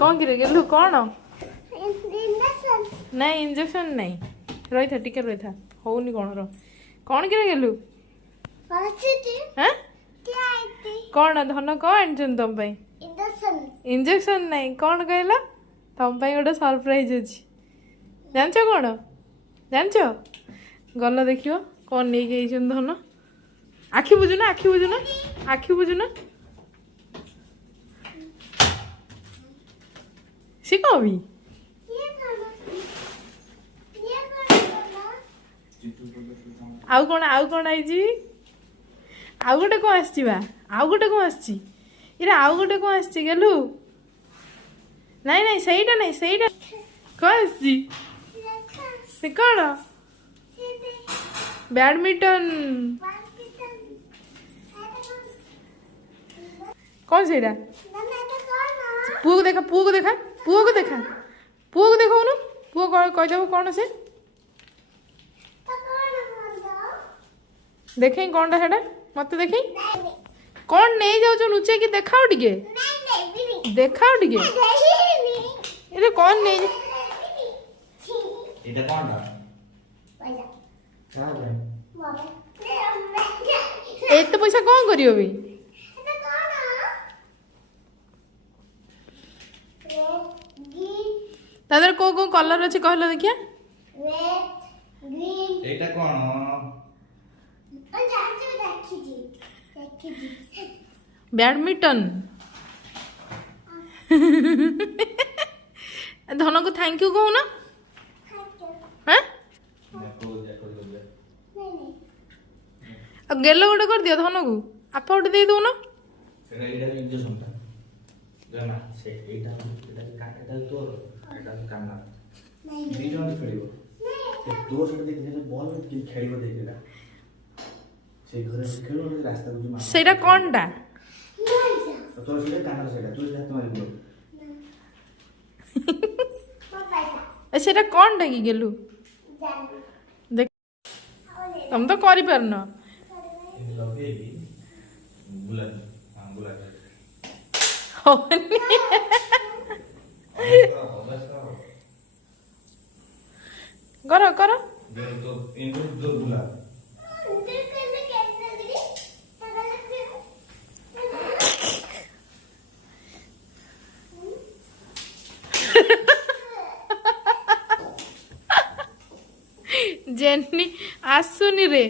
कौन गिरे गेलु कौन नहीं इंजेक्शन नहीं रही था टिके रही था होनी कौन रो कौन गिरे गेलु हैं कौन धन कौन आनछन तुम पे इंजेक्शन नहीं कौन कहला तुम पे गोटे सरप्राइज अच्छी जानच कौन जानच गल देखियो कौन नहीं गई धन आखि बुझुना आखि बुझुना आखि बुझुना सी कौन भी आउ कौन आई आउ गोटे कौन आसची बा आउ गोटे कौन आसची इरे आउ गोटे कौन आसची गेलु नहीं नहीं सहीटा नहीं सहीटा कौन आसची से कौन बैडमिंटन कौन सेटा पुओ को देखा पुओ को देखा पुओ को देखा पुओ को देखो पुओ कहदेव कौन से देखें कौन टा सेटा मत देखें कौन नहीं जाओ लुचे कि देखाओ टिके देखाओ टिके ये कौन नहीं এটা কোনটা एत पैसा कौन करियो भी तादर को कलर अच्छे कहलो देखिया এটা কোন बैडमिंटन धन को थैंक यू कहू ना हैं দেখো দেখো अब गेलो गोटे कर दियो धन को आप गोटे दे दो ना এটা এটা ইনজেকশনটা জানা সে এইটা এটা কাটা তো এটা কান্না দুই জন খেলিব সে তোর সাথে দেখলে বল কি খেলিব দেখিলা সেই ঘরে খেলো রাস্তা বুঝি মা সেটা কোনটা তোর সাথে কান্না সেটা তুই যা তোমার বল সেটা কোনটা কি গেলু দেখ तुम तो करि परन लगेगी बुला हां बुला होनी करो करो तो इनको जो बुला जेनी आसुनी रे